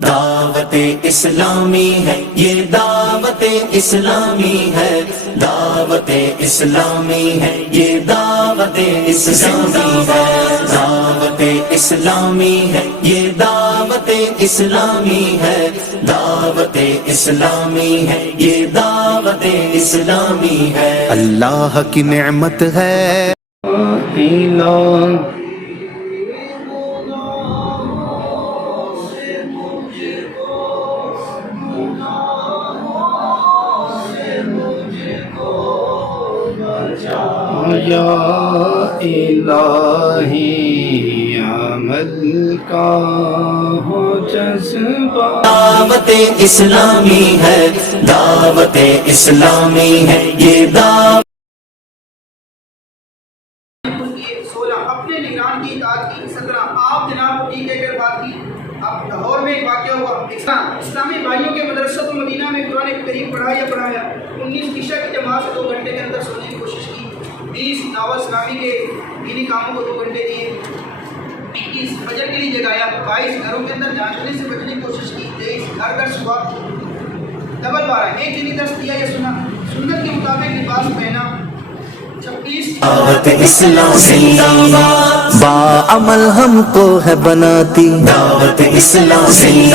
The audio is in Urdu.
دعوت اسلامی ہے یہ دعوت اسلامی ہے، دعوت اسلامی ہے یہ دعوت اسلامی ہے، دعوت اسلامی ہے یہ دعوت اسلامی ہے، دعوت اسلامی ہے یہ دعوت اسلامی ہے۔ اللہ کی نعمت ہے یا الہی عمل کا ہو جذبہ۔ دعوت اسلامی ہے، دعوت اسلامی ہے یہ دعوت۔ 16 اپنے نگران کی اطاعت کی، 17 آپ جناب کو ٹھیک کر بات کی۔ اب لاہور میں ایک واقعہ ہوا، اسلامی بھائیوں کے مدرسۃ المدینہ میں قرآن کریم پڑھایا، 19 عشاء کی جماعت سے 2 گھنٹے کے اندر سونے کی کوشش کی، 20 دعوت اسلامی کے دینی کاموں کو 2 گھنٹے دیے، 21 فجر کے لیے جگایا، 22 گھروں کے اندر جھانکنے سے بچنے کی کوشش کی، 23 گھر درس ہوا، ڈبل 12 ایک دینی درس دیا یا سنا، سنت کے مطابق لباس پہنا، 26 دعوت اسلامی با عمل ہم کو ہے بناتی، دعوت اسلامی